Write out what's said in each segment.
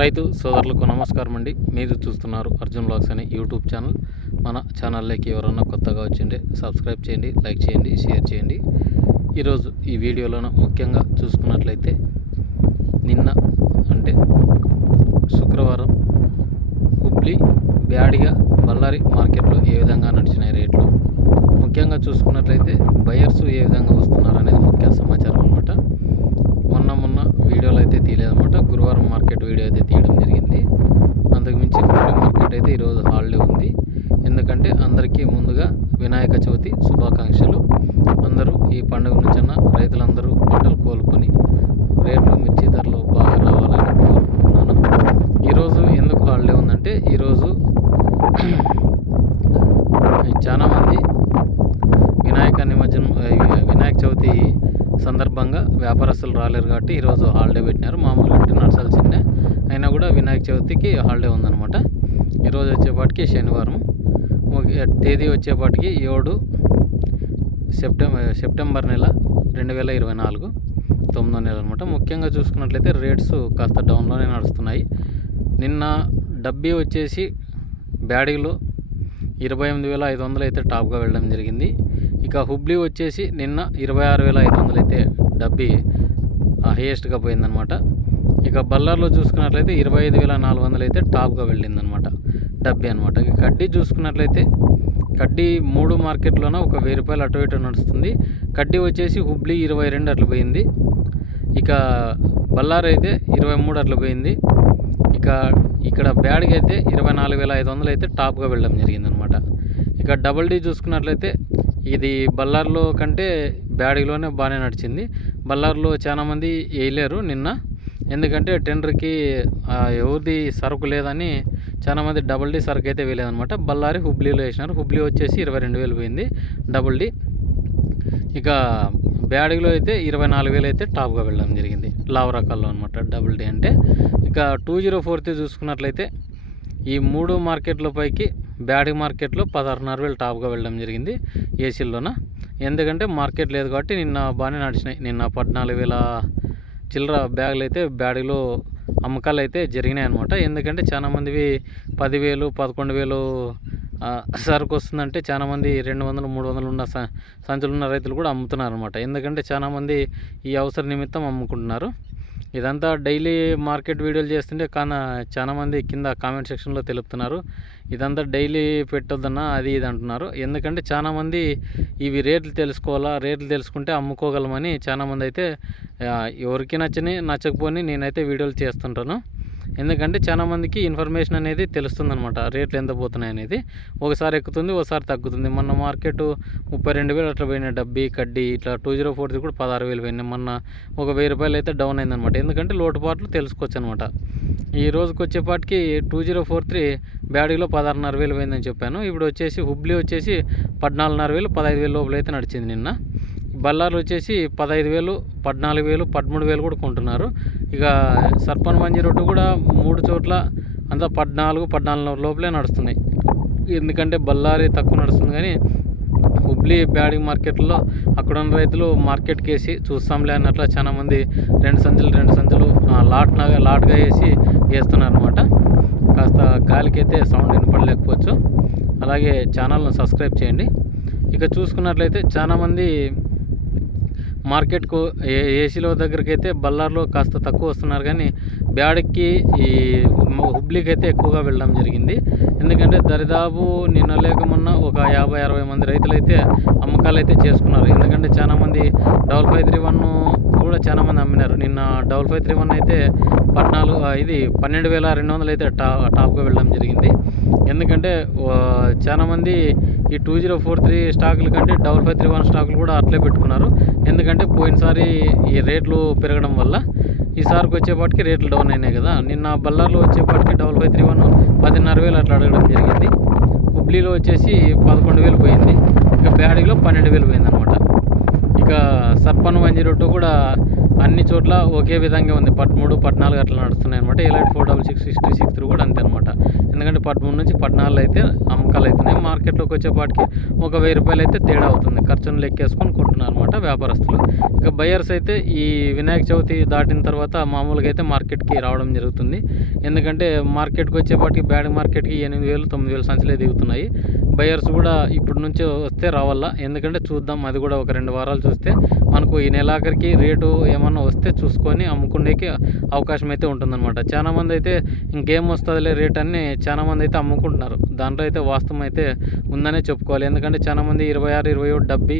రైతు సోదరులకు నమస్కారం అండి మీరు చూస్తున్నారు అర్జున్ బ్లాగ్స్ అనే యూట్యూబ్ ఛానల్. మన ఛానల్లోకి ఎవరన్నా కొత్తగా వచ్చిండే సబ్స్క్రైబ్ చేయండి లైక్ చేయండి షేర్ చేయండి. ఈరోజు ఈ వీడియోలోన ముఖ్యంగా చూసుకున్నట్లయితే నిన్న అంటే శుక్రవారం హుబ్లీ బ్యాడిగా బళ్ళారి మార్కెట్లో ఏ విధంగా నడిచినాయి రేట్లు? ముఖ్యంగా చూసుకున్నట్లయితే బయర్స్ ఏ విధంగా వస్తున్నారు అనేది ముఖ్య సమాచారం అనమాట వీడియోలు అయితే తీయలేదన్నమాట. గురువారం మార్కెట్ వీడియో అయితే తీయడం జరిగింది. అంతకుమించి ఫ్రైడే మార్కెట్ అయితే ఈరోజు హాలిడే ఉంది. ఎందుకంటే అందరికీ ముందుగా వినాయక చవితి శుభాకాంక్షలు. అందరూ ఈ పండుగ నుంచన్న రైతులందరూ పంటలు కోలుకొని రేట్లు మిర్చి ధరలు బాగా రావాలని కోరుకుంటున్నాను. ఈరోజు ఎందుకు హాలిడే ఉందంటే ఈరోజు చాలామంది వినాయక నిమజ్జనం ఆ, వినాయక చవితి సందర్భంగా వ్యాపారస్తులు రాలేరు కాబట్టి ఈరోజు హాలిడే పెట్టినారు. మామూలుగా అంటే నడచాల్సిందే అయినా కూడా వినాయక చవితికి హాలిడే ఉందన్నమాట. ఈరోజు వచ్చేపాటికి శనివారం. తేదీ వచ్చేపాటికి ఏడు సెప్టెంబర్ సెప్టెంబర్ నెల రెండు వేల ఇరవై నాలుగు తొమ్మిదో నెల అనమాట ముఖ్యంగా చూసుకున్నట్లయితే రేట్స్ కాస్త డౌన్లోనే నడుస్తున్నాయి. నిన్న డబ్బీ వచ్చేసి బ్యాడీలో ఇరవై ఎనిమిది వేల ఐదు వందలు అయితే టాప్గా వెళ్ళడం జరిగింది. ఇక హుబ్లీ వచ్చేసి నిన్న ఇరవై ఆరు వేల ఐదు వందలు అయితే డబ్బీ హైయెస్ట్గా పోయిందనమాట ఇక బల్లార్లో చూసుకున్నట్లయితే ఇరవై ఐదు వేల నాలుగు వందలు అయితే టాప్గా వెళ్ళిందనమాట డబ్బీ అనమాట ఇక కడ్డీ చూసుకున్నట్లయితే కడ్డీ మూడు మార్కెట్లోన ఒక వెయ్యి రూపాయలు అటు ఇటు నడుస్తుంది. కడ్డీ వచ్చేసి హుబ్లీ ఇరవై రెండు అట్లా పోయింది. ఇక బల్లార్ అయితే ఇరవై మూడు అట్లా పోయింది. ఇక ఇక్కడ బ్యాడ్కి అయితే ఇరవై నాలుగు వేల ఐదు వందలు అయితే టాప్గా వెళ్ళడం జరిగిందనమాట ఇక డబల్ డీ చూసుకున్నట్లయితే ఇది బల్లార్లో కంటే బ్యాడీలోనే బాగానే నడిచింది. బల్లార్లో చాలామంది వేయలేరు నిన్న. ఎందుకంటే టెండర్కి ఎవరిది సరుకు లేదని చాలామంది డబుల్ డీ సరుకు అయితే వేయలేదనమాట బల్లారి హుబ్లీలో వేసినారు. హుబ్లీ వచ్చేసి ఇరవై రెండు వేలు పోయింది డబుల్ డీ. ఇక బ్యాడీలో అయితే ఇరవై నాలుగు వేలు అయితే టాప్గా వెళ్ళడం జరిగింది. లావ్ రకాల్లో అనమాట డబుల్ డీ అంటే. ఇక టూ జీరో ఫోర్త్ చూసుకున్నట్లయితే ఈ మూడు మార్కెట్ల పైకి బ్యాడీ మార్కెట్లో పదహారున్నర వేలు టాప్గా వెళ్ళడం జరిగింది ఏసీల్లోన. ఎందుకంటే మార్కెట్ లేదు కాబట్టి నిన్న బాగానే నడిచినాయి. నిన్న పద్నాలుగు వేల చిల్లర బ్యాగులు అయితే బ్యాడీలో అమ్మకాలు అయితే జరిగినాయి అనమాట ఎందుకంటే చాలామందివి పదివేలు పదకొండు వేలు సరుకు వస్తుందంటే చాలామంది రెండు వందలు మూడు వందలు ఉన్న స- సంచులు ఉన్న రైతులు కూడా అమ్ముతున్నారు అనమాట ఎందుకంటే చాలామంది ఈ అవసర నిమిత్తం అమ్ముకుంటున్నారు. ఇదంతా డైలీ మార్కెట్ వీడియోలు చేస్తుంటే కానీ చాలామంది కింద కామెంట్ సెక్షన్లో తెలుపుతున్నారు. ఇదంతా డైలీ పెట్టొద్దన్నా అది ఇది అంటున్నారు. ఎందుకంటే చాలామంది ఇవి రేట్లు తెలుసుకోవాలా రేట్లు తెలుసుకుంటే అమ్ముకోగలమని చాలామంది అయితే ఎవరికి నచ్చని నచ్చకపోని నేనైతే వీడియోలు చేస్తుంటాను. ఎందుకంటే చాలా మందికి ఇన్ఫర్మేషన్ అనేది తెలుస్తుందనమాట రేట్లు ఎంత పోతున్నాయి అనేది. ఒకసారి ఎక్కుతుంది ఒకసారి తగ్గుతుంది. మొన్న మార్కెట్ ముప్పై రెండు వేలు అట్లా పోయినాయి. డబ్బీ కడ్డీ ఇట్లా టూ జీరో ఫోర్ది కూడా పదహారు వేలు పోయినాయి. మొన్న ఒక వెయ్యి రూపాయలు అయితే డౌన్ అయిందనమాట ఎందుకంటే లోటుపాట్లు తెలుసుకోవచ్చు అనమాట ఈ రోజుకి వచ్చేపాటికి two zero oh four three బ్యాడీలో పదహారున్నర వేలు పోయిందని చెప్పాను. ఇప్పుడు వచ్చేసి హుబ్లీ వచ్చేసి పద్నాలుగున్నర వేలు పదహైదు వేలు లోపల అయితే నడిచింది నిన్న. బల్లార్లు వచ్చేసి పదహైదు వేలు పద్నాలుగు వేలు పదమూడు వేలు కూడా కొంటున్నారు. ఇక సర్పన్ మంజీ రోడ్డు కూడా మూడు చోట్ల అంతా పద్నాలుగు పద్నాలుగు లోపలే నడుస్తున్నాయి ఎందుకంటే బళ్ళారి తక్కువ నడుస్తుంది కానీ హుబ్లీ బ్యాడింగ్ మార్కెట్లో అక్కడ ఉన్న రైతులు మార్కెట్కి వేసి చూస్తాంలే అన్నట్లు చాలా మంది రెండు సంచులు రెండు సంచులు లాట్ లాట్గా వేసి వేస్తున్నారు అనమాట కాస్త గాలికి అయితే సౌండ్ వినపడలేకపోవచ్చు. అలాగే ఛానల్ను సబ్స్క్రైబ్ చేయండి. ఇక చూసుకున్నట్లయితే చాలామంది మార్కెట్కు ఏ ఏసీలో దగ్గరికి అయితే బళ్ళార్లో కాస్త తక్కువ వస్తున్నారు కానీ బ్యాడ్కి ఈ హుబ్లీకి అయితే ఎక్కువగా వెళ్ళడం జరిగింది. ఎందుకంటే దరిదాపు నిన్న లేక మొన్న ఒక యాభై అరవై మంది రైతులు అయితే అమ్మకాలు అయితే చేసుకున్నారు. ఎందుకంటే చాలామంది డబల్ ఫైవ్ త్రీ వన్ కూడా చాలామంది అమ్మినారు. నిన్న డబల్ ఫైవ్ త్రీ వన్ అయితే పద్నాలుగు ఇది పన్నెండు వేల రెండు వందలు అయితే టా టాప్గా వెళ్ళడం జరిగింది. ఎందుకంటే చాలామంది ఈ టూ జీరో ఫోర్ త్రీ స్టాకుల కంటే డబల్ ఫైవ్ త్రీ వన్ స్టాకులు కూడా అట్లే పెట్టుకున్నారు. ఎందుకంటే పోయినసారి ఈ రేట్లు పెరగడం వల్ల ఈసారికి వచ్చేపాటికి రేట్లు డౌన్ అయినాయి కదా. నిన్న బల్లార్లో వచ్చేపాటికి డబల్ ఫైవ్ త్రీ వన్ పదిన్నర వేలు అట్లా అడగడం జరిగింది. హుబ్లీలో వచ్చేసి పదకొండు వేలు పోయింది. ఇక బ్యాడీలో పన్నెండు వేలు పోయిందనమాట ఇక సర్పన్ వన్ జీరో టూ కూడా అన్ని చోట్ల ఒకే విధంగా ఉంది. పదమూడు పద్నాలుగు అట్లా నడుస్తున్నాయి అనమాట elite four double six sixty six three కూడా అంతే అనమాట ఎందుకంటే పదమూడు నుంచి పద్నాలుగు అయితే అమ్మకాలు అవుతున్నాయి. మార్కెట్లోకి వచ్చేపాటికి ఒక వెయ్యి రూపాయలు అయితే తేడా అవుతుంది. ఖర్చును లెక్కేసుకొని కొంటున్నారు అనమాట వ్యాపారస్తులు. ఇక బయర్స్ అయితే ఈ వినాయక చవితి దాటిన తర్వాత మామూలుగా అయితే మార్కెట్కి రావడం జరుగుతుంది. ఎందుకంటే మార్కెట్కి వచ్చేపాటికి బ్యాడ్ మార్కెట్కి ఎనిమిది వేలు తొమ్మిది వేలు సంచులే దిగుతున్నాయి. బయర్స్ కూడా ఇప్పటి నుంచి వస్తే రావాలా? ఎందుకంటే చూద్దాం. అది కూడా ఒక రెండు వారాలు చూస్తే మనకు ఈ నెలాఖరికి రేటు ఏమన్నా వస్తే చూసుకొని అమ్ముకునేకి అవకాశం అయితే ఉంటుందన్నమాట. చాలా మంది అయితే ఇంకేం వస్తుందిలే రేట్ అని చాలా మంది అయితే అమ్ముకుంటున్నారు. దాంట్లో అయితే వాస్తవం అయితే ఉందనే చెప్పుకోవాలి. ఎందుకంటే చాలా మంది ఇరవై ఆరు ఇరవై ఒకటి డబ్బి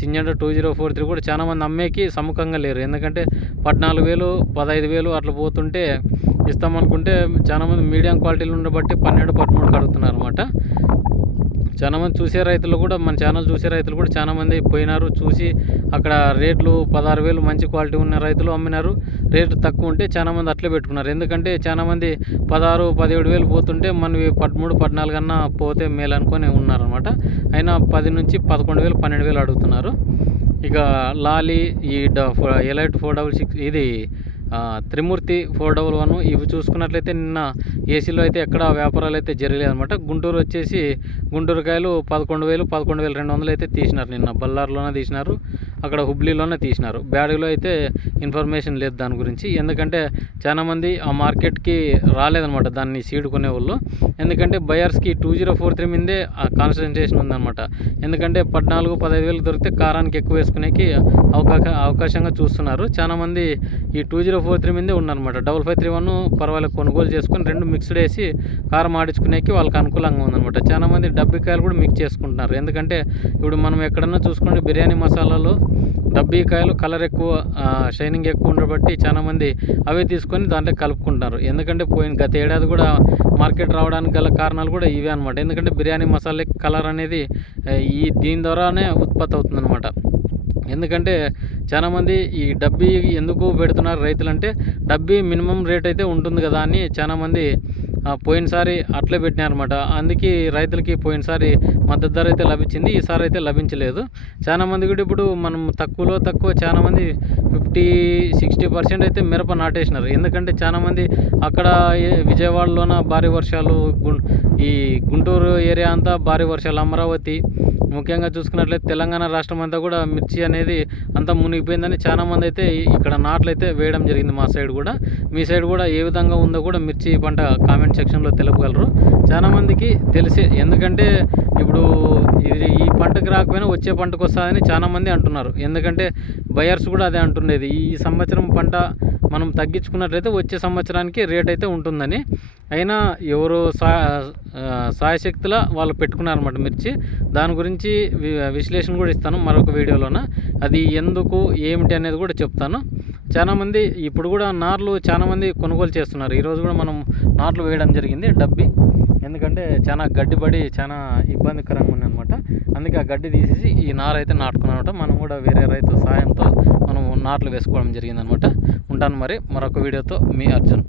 సింజండర్ టూ జీరో ఫోర్ త్రీ కూడా చాలామంది అమ్మేకి సముఖంగా లేరు. ఎందుకంటే పద్నాలుగు వేలు పదహైదు వేలు అట్లా పోతుంటే ఇస్తామనుకుంటే చాలామంది మీడియం క్వాలిటీలు ఉండబట్టి పన్నెండు పదమూడు కడుగుతున్నారు అనమాట చాలా మంది చూసే రైతులు కూడా మన ఛానల్ చూసే రైతులు కూడా చాలా మంది పోయినారు చూసి అక్కడ రేట్లు పదహారు వేలు మంచి క్వాలిటీ ఉన్న రైతులు అమ్మినారు. రేటు తక్కువ ఉంటే చాలా మంది అట్లే పెట్టుకున్నారు. ఎందుకంటే చాలా మంది పదహారు పదిహేడు వేలు పోతుంటే మనవి పదమూడు పద్నాలుగు అన్న పోతే మేలు అనుకొని ఉన్నారనమాట అయినా పది నుంచి పదకొండు వేలు పన్నెండు వేలు అడుగుతున్నారు. ఇక లాలీ ఈ డ ఎలైట్ ఫోర్ డబల్ సిక్స్ ఇది త్రిమూర్తి ఫోర్ డబల్ వన్ ఇవి చూసుకున్నట్లయితే నిన్న ఏసీలో అయితే ఎక్కడ వ్యాపారాలు అయితే జరగలేదు అనమాట గుంటూరు వచ్చేసి గుంటూరు కాయలు పదకొండు వేలు పదకొండు వేలు రెండు వందలు అయితే తీసినారు నిన్న. బల్లార్లోనే తీసినారు అక్కడ హుబ్లీలోనే తీసినారు. బ్యాడ్లో అయితే ఇన్ఫర్మేషన్ లేదు దాని గురించి. ఎందుకంటే చాలామంది ఆ మార్కెట్కి రాలేదనమాట దాన్ని సీడ్ కొనేవాళ్ళు. ఎందుకంటే బయర్స్కి టూ జీరో ఫోర్ త్రీ మీదే కాన్సన్ట్రేషన్ ఉందన్నమాట. ఎందుకంటే పద్నాలుగు పదహైదు వేలు దొరికితే కారానికి ఎక్కువ వేసుకునేకి అవకాశ అవకాశంగా చూస్తున్నారు. చాలామంది ఈ టూ జీరో ఫోర్ త్రీ మీదే ఉందన్నమాట. డబల్ ఫైవ్ త్రీ వన్ పర్వాలేదు కొనుగోలు చేసుకొని రెండు మిక్స్డ్ వేసి కారం ఆడించుకునేకి వాళ్ళకి అనుకూలంగా ఉందన్నమాట. చాలా మంది డబ్బికాయలు కూడా మిక్స్ చేసుకుంటున్నారు. ఎందుకంటే ఇప్పుడు మనం ఎక్కడన్నా చూసుకుంటే బిర్యానీ మసాలాలో డబ్బీకాయలు కలర్ ఎక్కువ షైనింగ్ ఎక్కువ ఉండబట్టి చాలా మంది అవే తీసుకొని దాంట్లో కలుపుకుంటున్నారు. ఎందుకంటే పోయిన గత ఏడాది కూడా మార్కెట్ రావడానికి గల కారణాలు కూడా ఇవే అనమాట ఎందుకంటే బిర్యానీ మసాలా కలర్ అనేది ఈ దీని ద్వారానే ఉత్పత్తి అవుతుందన్నమాట. ఎందుకంటే చాలామంది ఈ డబ్బీ ఎందుకు పెడుతున్నారు రైతులు అంటే డబ్బీ మినిమం రేట్ అయితే ఉంటుంది కదా అని చాలామంది పోయినసారి అట్లే పెట్టినారనమాట అందుకే రైతులకి పోయినసారి మద్దతు ధర అయితే లభించింది ఈసారి అయితే లభించలేదు. చాలా మంది కూడా ఇప్పుడు మనం తక్కువలో తక్కువ చాలామంది ఫిఫ్టీ సిక్స్టీ పర్సెంట్ అయితే మిరప నాటేసినారు. ఎందుకంటే చాలామంది అక్కడ విజయవాడలోన భారీ వర్షాలు ఈ గుంటూరు ఏరియా అంతా భారీ వర్షాలు. అమరావతి ముఖ్యంగా చూసుకున్నట్లయితే తెలంగాణ రాష్ట్రం అంతా కూడా మిర్చి అనేది అంతా మునిగిపోయిందని చాలా మంది అయితే ఇక్కడ నాట్లు అయితే వేయడం జరిగింది మా సైడ్ కూడా. మీ సైడ్ కూడా ఏ విధంగా ఉందో కూడా మిర్చి పంట కామెంట్ సెక్షన్లో తెలుపగలరు. చాలా మందికి తెలిసే ఎందుకంటే ఇప్పుడు ఇది ఈ పంటకు రాకపోయినా వచ్చే పంటకు వస్తుందని చాలామంది అంటున్నారు. ఎందుకంటే బయర్స్ కూడా అదే అంటుండేది. ఈ సంవత్సరం పంట మనం తగ్గించుకున్నట్లయితే వచ్చే సంవత్సరానికి రేట్ అయితే ఉంటుందని. అయినా ఎవరు సా ఆ, సాయశక్తుల వాళ్ళు పెట్టుకున్నారన్నమాట మిర్చి. దాని గురించి వి- విశ్లేషణ కూడా ఇస్తాను మరొక వీడియోలోన. అది ఎందుకు ఏమిటి అనేది కూడా చెప్తాను. చాలామంది ఇప్పుడు కూడా నార్లు చాలామంది కొనుగోలు చేస్తున్నారు. ఈరోజు కూడా మనం నాట్లు వేయడం జరిగింది డబ్బి. ఎందుకంటే చాలా గడ్డి పడి చాలా ఇబ్బందికరంగా ఉంది అనమాట అందుకే ఆ గడ్డి తీసేసి ఈ నార అయితే నాటుకున్నమాట మనం కూడా వేరే రైతు సాయంతో మనం నాట్లు వేసుకోవడం జరిగిందనమాట ఉంటాను మరి మరొక వీడియోతో మీ అర్జున్.